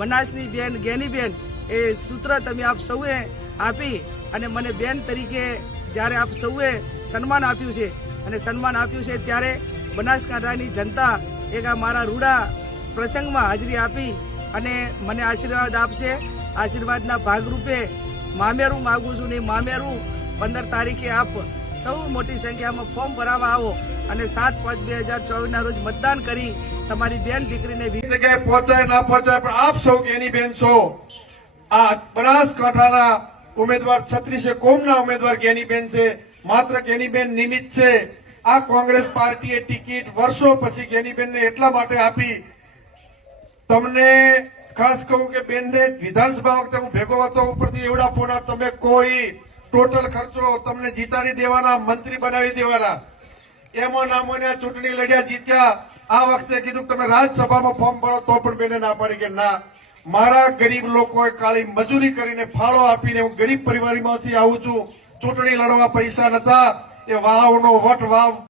બનાસની બેન ગેનીબેન એ સૂત્ર તમે આપ સૌએ આપી અને મને બેન તરીકે જ્યારે આપ સૌએ સન્માન આપ્યું છે અને સન્માન આપ્યું છે ત્યારે બનાસકાંઠાની જનતા એક આ મારા રૂડા પ્રસંગમાં હાજરી આપી અને મને આશીર્વાદ આપશે। આશીર્વાદના ભાગરૂપે મામેરું માગું છું ને મામેરું 15 તારીખે આપ સૌ મોટી સંખ્યામાં ફોર્મ ભરાવા આવો અને 7/5/2024 રોજ મતદાન કરી તમારી બેન દીકરીને જગ્યાએ પહોંચાય ના પહોંચાય પણ આપ સૌ કેની બેન છો। આ બનાસકાંઠાના ઉમેદવાર 36 કોમના ઉમેદવાર કેની બેન છે। માત્ર કેની બેન નિમિત્ત છે। આ કોંગ્રેસ પાર્ટીએ ટિકિટ વર્ષો પછી કેની બેનને એટલા માટે આપી। તમને ખાસ કહું કે બેનને વિધાનસભા વખતે હું ભેગો હતો ઉપરથી એવડા ફોના તમે કોઈ ટોટલ ખર્ચો તમને જીતાડી દેવાના મંત્રી બનાવી દેવાના એમાં નામોને ચૂંટણી લડ્યા જીત્યા। આ વખતે કીધું તમે રાજ્યસભામાં ફોર્મ ભરો તો પણ બેને ના પાડી કે ના મારા ગરીબ લોકોએ કાળી મજૂરી કરીને ફાળો આપીને હું ગરીબ પરિવારમાંથી આવું છું। ચૂંટણી લડવા પૈસા નતા એ વાવનો વટ વાવ